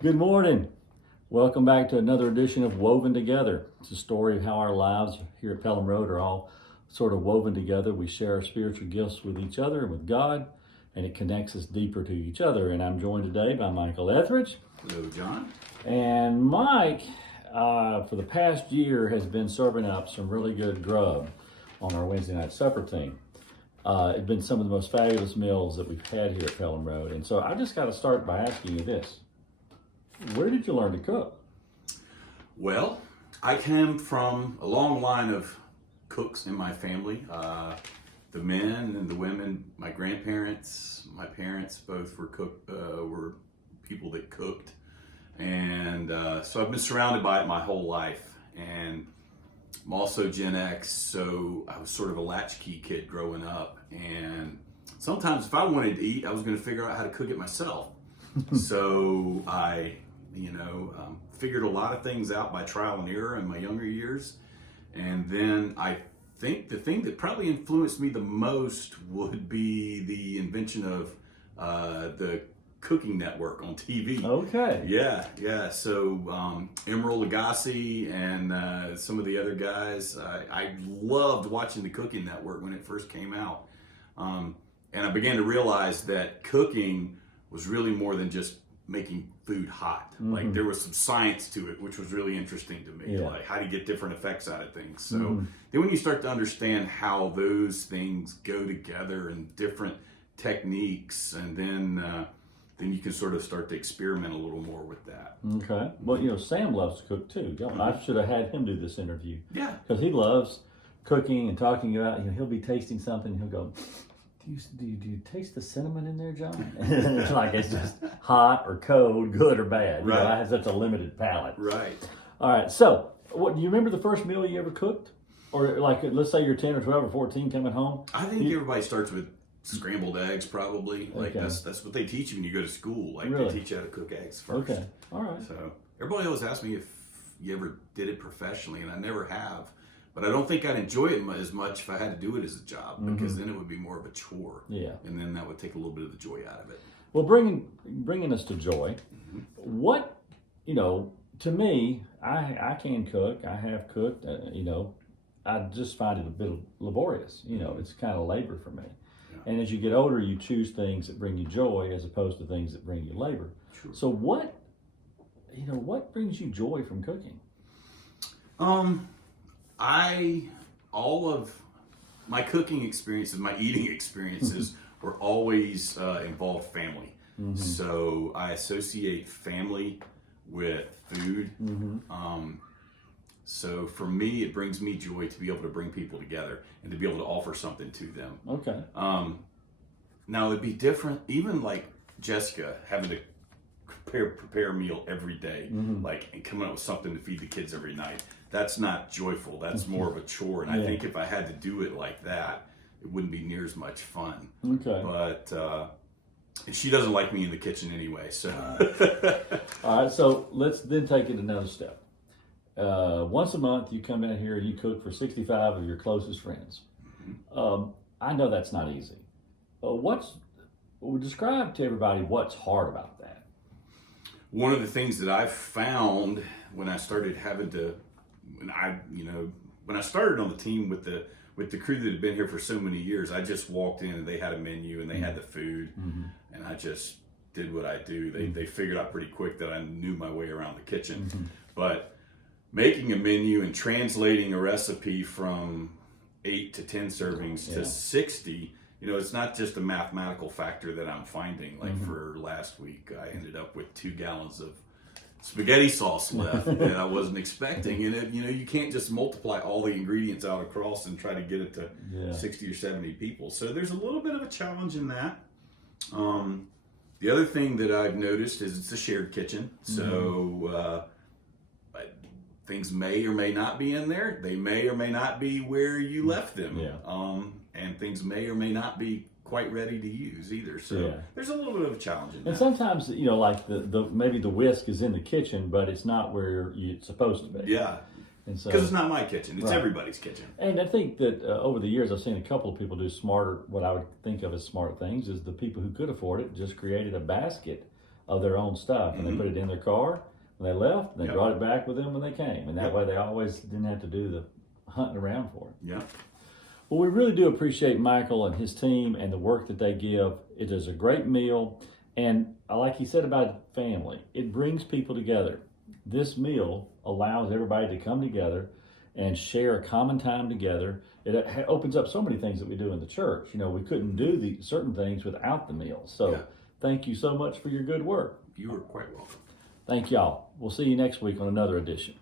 Good morning. Welcome back to another edition of Woven Together. It's a story of how our lives here at Pelham Road are all sort of woven together. We share our spiritual gifts with each other and with God, and it connects us deeper to each other. And I'm joined today by Michael Ethridge. Hello, John. And Mike, for the past year, has been serving up some really good grub on our Wednesday night supper team. It's been some of the most fabulous meals that we've had here at Pelham Road. And so I just got to start by asking you this. Where did you learn to cook? Well, I came from a long line of cooks in my family. The men and the women, my grandparents, my parents, both were people that cooked. And so I've been surrounded by it my whole life. And I'm also Gen X, so I was sort of a latchkey kid growing up. And sometimes if I wanted to eat, I was going to figure out how to cook it myself. So I figured a lot of things out by trial and error in my younger years. And then I think the thing that probably influenced me the most would be the invention of the cooking network on TV. Okay. Yeah. So Emeril Lagasse and some of the other guys, I loved watching the cooking network when it first came out. And I began to realize that cooking was really more than just making food hot. Mm-hmm. Like there was some science to it, which was really interesting to me. Yeah. Like how to get different effects out of things. So then when you start to understand how those things go together and different techniques, and then you can sort of start to experiment a little more with that. Okay. Well, Sam loves to cook too. I should have had him do this interview. Yeah. Because he loves cooking and talking about, he'll be tasting something and he'll go, do you taste the cinnamon in there, John? It's like it's just hot or cold, good or bad. Right. I have such a limited palate. Right. All right. So, do you remember the first meal you ever cooked? Or like, let's say you're 10 or 12 or 14 coming home? I think everybody starts with scrambled eggs, probably. Like okay. that's what they teach you when you go to school. Like really? They teach you how to cook eggs first. Okay. All right. So everybody always asks me if you ever did it professionally, and I never have. But I don't think I'd enjoy it as much if I had to do it as a job, because then it would be more of a chore. Yeah. And then that would take a little bit of the joy out of it. Well, bringing us to joy, what, to me, I can cook. I have cooked, I just find it a bit laborious. It's kind of labor for me. Yeah. And as you get older, you choose things that bring you joy as opposed to things that bring you labor. Sure. So what brings you joy from cooking? All of my cooking experiences, my eating experiences were always involved family. Mm-hmm. So I associate family with food. Mm-hmm. So for me, it brings me joy to be able to bring people together and to be able to offer something to them. Okay. Now it'd be different, even like Jessica having to prepare a meal every day, like, and coming up with something to feed the kids every night. That's not joyful. That's more of a chore. And I think if I had to do it like that, it wouldn't be near as much fun. Okay. But and she doesn't like me in the kitchen anyway. So. All right. So let's then take it another step. Once a month, you come in here and you cook for 65 of your closest friends. Mm-hmm. I know that's not easy. Describe to everybody what's hard about that. One of the things that I've found when I started when I started on the team with the crew that had been here for so many years, I just walked in and they had a menu and they had the food, and I just did what I do. They figured out pretty quick that I knew my way around the kitchen. But making a menu and translating a recipe from 8 to 10 servings to 60, it's not just a mathematical factor that I'm finding. Like for last week, I ended up with 2 gallons of spaghetti sauce left that I wasn't expecting. And you can't just multiply all the ingredients out across and try to get it to 60 or 70 people. So there's a little bit of a challenge in that. The other thing that I've noticed is it's a shared kitchen. So things may or may not be in there. They may or may not be where you left them. Yeah. And things may or may not be quite ready to use either. So there's a little bit of a challenge in that. And sometimes, like maybe the whisk is in the kitchen, but it's not where it's supposed to be. Yeah. And so, because it's not my kitchen, it's everybody's kitchen. And I think that over the years, I've seen a couple of people do smarter, what I would think of as smart things, is the people who could afford it just created a basket of their own stuff, and they put it in their car when they left, and they brought it back with them when they came, and that way they always didn't have to do the hunting around for it. Yeah. Well, we really do appreciate Michael and his team and the work that they give. It is a great meal, and like he said about family, it brings people together. This meal allows everybody to come together and share a common time together. It opens up so many things that we do in the church. You know, we couldn't do the certain things without the meal. So thank you so much for your good work. You are quite welcome. Thank y'all. We'll see you next week on another edition.